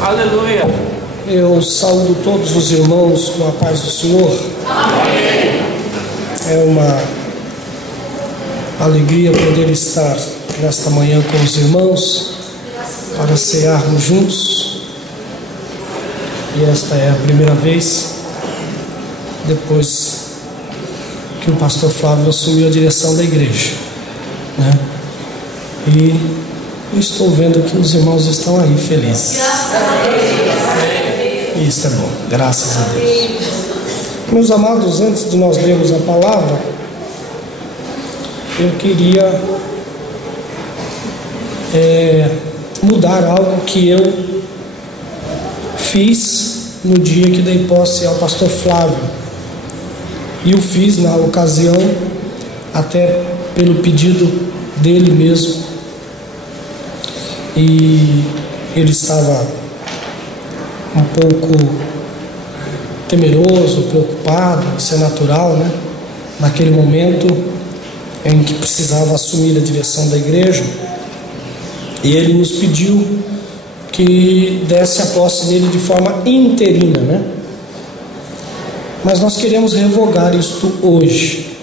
Aleluia. Eu saúdo todos os irmãos com a paz do Senhor. Amém. É uma alegria poder estar nesta manhã com os irmãos para cearmos juntos. E esta é a primeira vez depois que o pastor Flávio assumiu a direção da igreja, né? E eu estou vendo que os irmãos estão aí felizes. Isso é bom, graças a Deus. Meus amados, antes de nós lermos a palavra, eu queria mudar algo que eu fiz no dia que dei posse ao pastor Flávio. E o fiz na ocasião, até pelo pedido dele mesmo. E ele estava um pouco temeroso, preocupado, isso é natural, né? Naquele momento em que precisava assumir a direção da igreja. E ele nos pediu que desse a posse dele de forma interina, né? Mas nós queremos revogar isto hoje.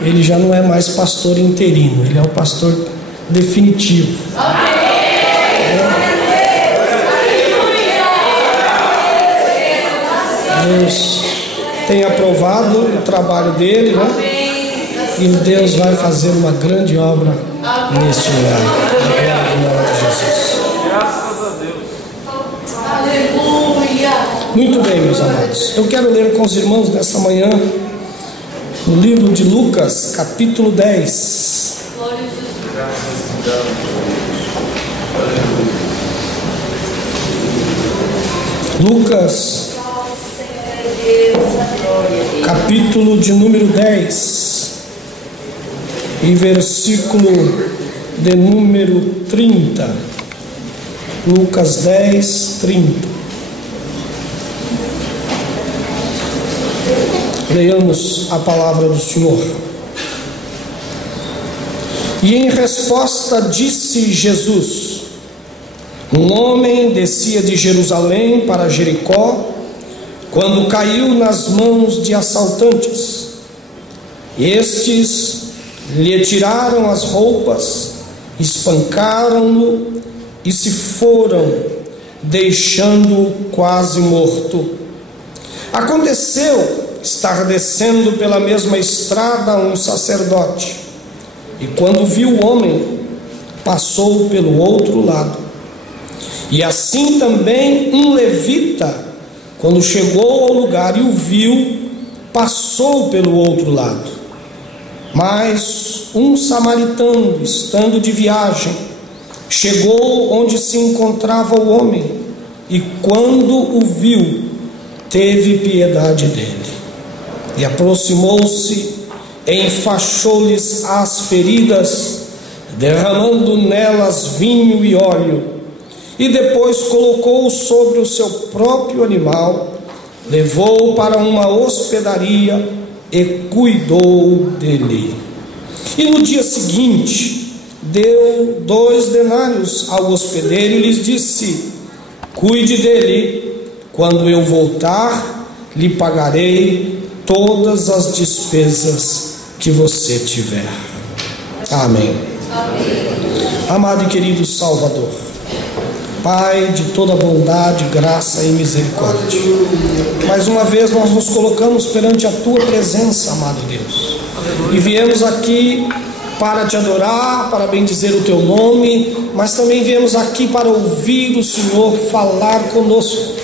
Ele já não é mais pastor interino, ele é o pastor definitivo. Deus tem aprovado o trabalho dele, né? E Deus vai fazer uma grande obra neste lugar. Em nome de Jesus. Graças a Deus. Aleluia. Muito bem, meus amados. Eu quero ler com os irmãos nesta manhã no livro de Lucas, capítulo 10. Lucas, capítulo de número 10 e versículo de número 30. Lucas 10, 30. Leiamos a palavra do Senhor. E em resposta disse Jesus: um homem descia de Jerusalém para Jericó, quando caiu nas mãos de assaltantes. Estes lhe tiraram as roupas, espancaram-no e se foram, deixando-o quase morto. Aconteceu estar descendo pela mesma estrada um sacerdote, e quando viu o homem, passou pelo outro lado. E assim também um levita, quando chegou ao lugar e o viu, passou pelo outro lado. Mas um samaritano, estando de viagem, chegou onde se encontrava o homem, e quando o viu, teve piedade dele. E aproximou-se, enfaixou-lhes as feridas, derramando nelas vinho e óleo, e depois colocou-o sobre o seu próprio animal, levou-o para uma hospedaria e cuidou dele. E no dia seguinte deu 2 denários ao hospedeiro e lhes disse: cuide dele, quando eu voltar, lhe pagarei todas as despesas que você tiver. Amém. Amado e querido Salvador, Pai de toda bondade, graça e misericórdia, mais uma vez nós nos colocamos perante a Tua presença, amado Deus, e viemos aqui para te adorar, para bendizer o Teu nome, mas também viemos aqui para ouvir o Senhor falar conosco,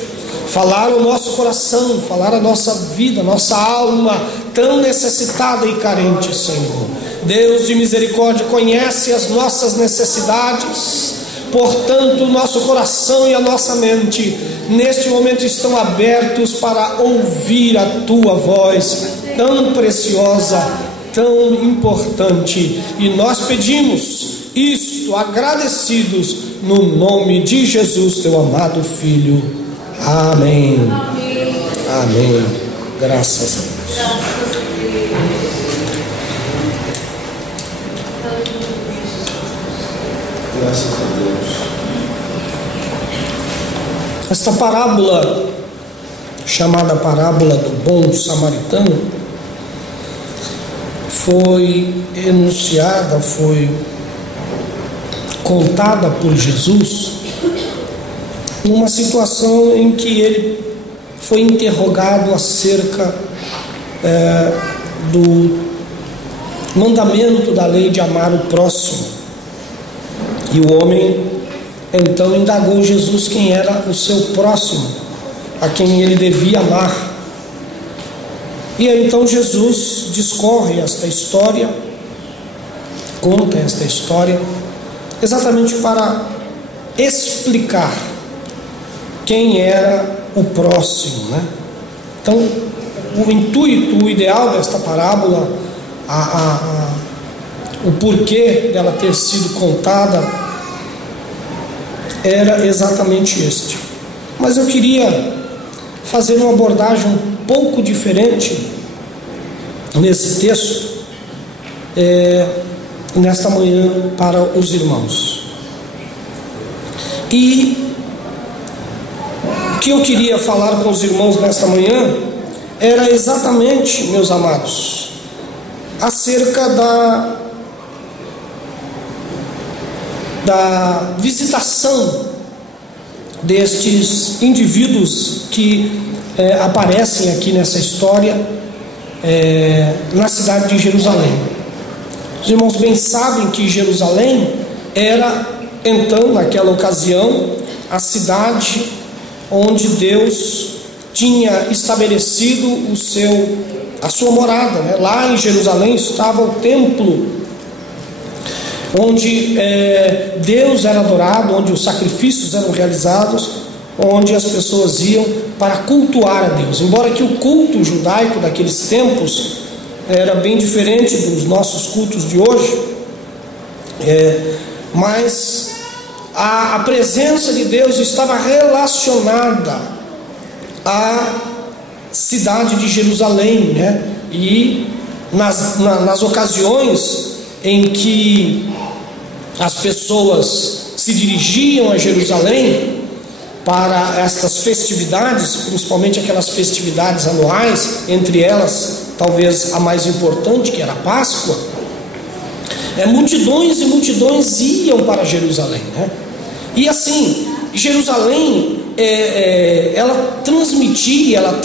falar o nosso coração, falar a nossa vida, nossa alma tão necessitada e carente, Senhor. Deus de misericórdia, conhece as nossas necessidades. Portanto, o nosso coração e a nossa mente neste momento estão abertos para ouvir a Tua voz tão preciosa, tão importante. E nós pedimos isto agradecidos no nome de Jesus, Teu amado Filho. Amém. Amém. Graças a Deus. Graças a Deus. Esta parábola, chamada parábola do bom samaritano, foi enunciada, foi contada por Jesus numa situação em que ele foi interrogado acerca do mandamento da lei de amar o próximo. E o homem então indagou Jesus quem era o seu próximo, a quem ele devia amar. E aí então Jesus discorre esta história, conta esta história, exatamente para explicar quem era o próximo, né? Então, o intuito, o ideal desta parábola, o porquê dela ter sido contada, era exatamente este. Mas eu queria fazer uma abordagem um pouco diferente nesse texto, nesta manhã, para os irmãos. E o que eu queria falar com os irmãos nesta manhã era exatamente, meus amados, acerca da visitação destes indivíduos que aparecem aqui nessa história, na cidade de Jerusalém. Os irmãos bem sabem que Jerusalém era, então, naquela ocasião, a cidade onde Deus tinha estabelecido a sua morada, né? Lá em Jerusalém estava o templo, onde Deus era adorado, onde os sacrifícios eram realizados, onde as pessoas iam para cultuar a Deus. Embora que o culto judaico daqueles tempos era bem diferente dos nossos cultos de hoje, mas a presença de Deus estava relacionada à cidade de Jerusalém, né? E nas ocasiões em que as pessoas se dirigiam a Jerusalém para estas festividades, principalmente aquelas festividades anuais, entre elas talvez a mais importante, que era a Páscoa, multidões e multidões iam para Jerusalém, né? E assim, Jerusalém, ela transmitia, ela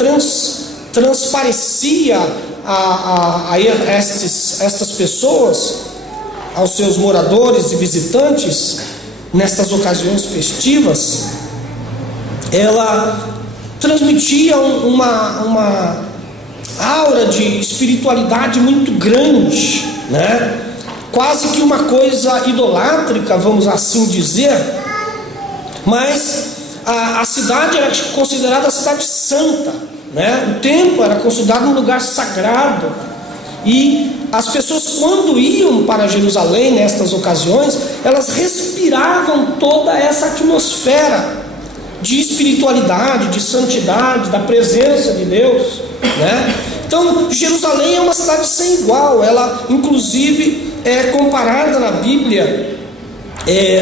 transparecia a estas pessoas, aos seus moradores e visitantes, nestas ocasiões festivas, ela transmitia uma aura de espiritualidade muito grande, né? Quase que uma coisa idolátrica, vamos assim dizer. Mas a cidade era considerada a cidade santa, né? O templo era considerado um lugar sagrado. E as pessoas, quando iam para Jerusalém nestas ocasiões, elas respiravam toda essa atmosfera de espiritualidade, de santidade, da presença de Deus, né? Então, Jerusalém é uma cidade sem igual. Ela, inclusive, é comparada na Bíblia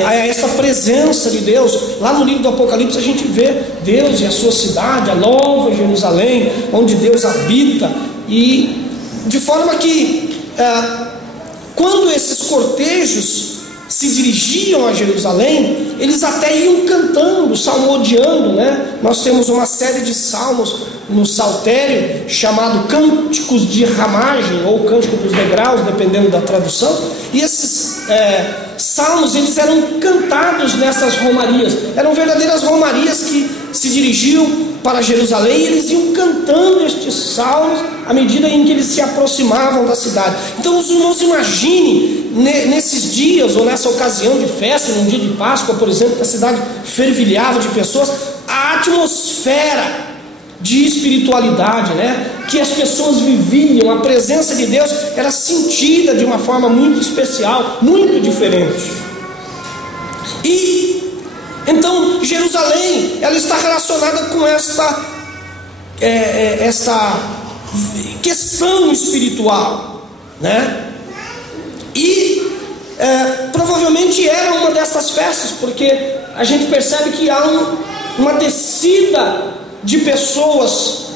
a essa presença de Deus. Lá no livro do Apocalipse a gente vê Deus e a sua cidade, a nova Jerusalém, onde Deus habita. E de forma que quando esses cortejos se dirigiam a Jerusalém, eles até iam cantando, salmodiando, né? Nós temos uma série de salmos no saltério chamado Cânticos de Ramagem ou Cântico dos Degraus, dependendo da tradução. E esses salmos, eles eram cantados nessas romarias. Eram verdadeiras romarias que se dirigiam para Jerusalém, e eles iam cantando estes salmos à medida em que eles se aproximavam da cidade. Então os irmãos imaginem, nesses dias ou nessa ocasião de festa, num dia de Páscoa, por exemplo, que a cidade fervilhava de pessoas, a atmosfera de espiritualidade, né, que as pessoas viviam, a presença de Deus era sentida de uma forma muito especial, muito diferente. E então Jerusalém, ela está relacionada com esta questão espiritual, né? E provavelmente provavelmente era uma dessas festas, porque a gente percebe que há uma descida de pessoas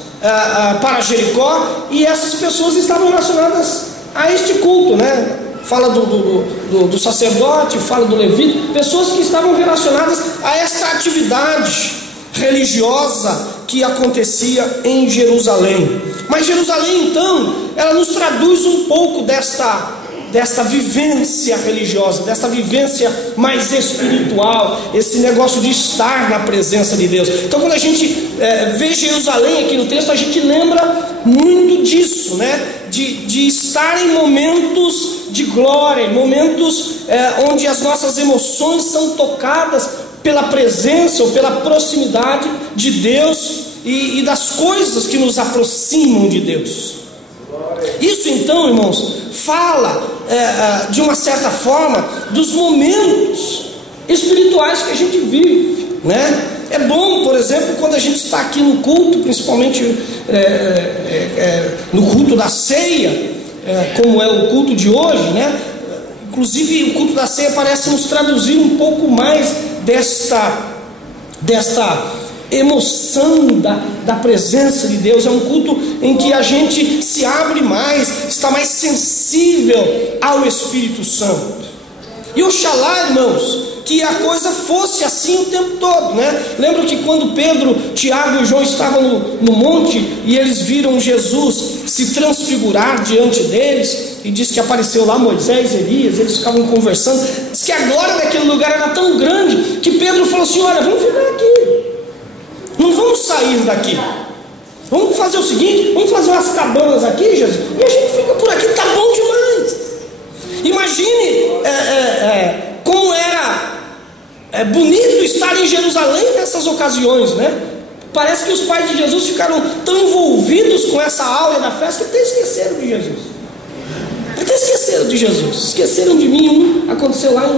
para Jericó, e essas pessoas estavam relacionadas a este culto, né? Fala do sacerdote, fala do levita, pessoas que estavam relacionadas a esta atividade religiosa que acontecia em Jerusalém. Mas Jerusalém, então, ela nos traduz um pouco desta vivência religiosa, desta vivência mais espiritual, esse negócio de estar na presença de Deus. Então, quando a gente vê Jerusalém aqui no texto, a gente lembra muito disso, né? De estar em momentos de glória, em momentos onde as nossas emoções são tocadas pela presença ou pela proximidade de Deus e das coisas que nos aproximam de Deus. Isso então, irmãos, fala de uma certa forma dos momentos espirituais que a gente vive, né? É bom, por exemplo, quando a gente está aqui no culto, principalmente no culto da ceia, como é o culto de hoje, né? Inclusive o culto da ceia parece nos traduzir um pouco mais desta emoção da presença de Deus. É um culto em que a gente se abre mais, está mais sensível ao Espírito Santo. E oxalá, irmãos, que a coisa fosse assim o tempo todo, né? Lembra que quando Pedro, Tiago e João estavam no monte e eles viram Jesus se transfigurar diante deles, e diz que apareceu lá Moisés, Elias, eles ficavam conversando. Diz que a glória daquele lugar era tão grande que Pedro falou assim: olha, vamos ficar aqui, não vamos sair daqui, vamos fazer o seguinte, vamos fazer umas cabanas aqui, Jesus, e a gente fica por aqui, tá bom demais. Imagine como era bonito estar em Jerusalém nessas ocasiões, né? Parece que os pais de Jesus ficaram tão envolvidos com essa áurea da festa que até esqueceram de Jesus. Esqueceram de mim. Aconteceu lá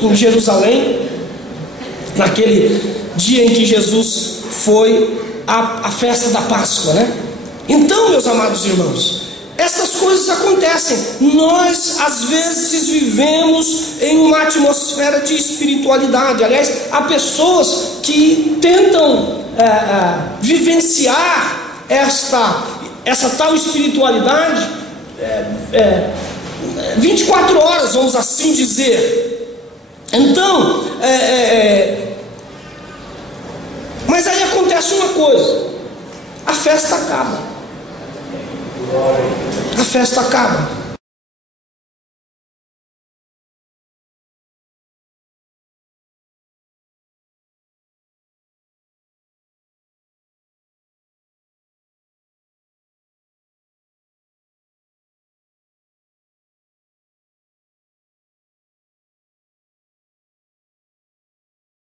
em Jerusalém, naquele dia em que Jesus foi à festa da Páscoa, né? Então, meus amados irmãos, essas coisas acontecem. Nós às vezes vivemos em uma atmosfera de espiritualidade. Aliás, há pessoas que tentam vivenciar essa tal espiritualidade 24 horas, vamos assim dizer. Então, mas aí acontece uma coisa: a festa acaba. A festa acaba.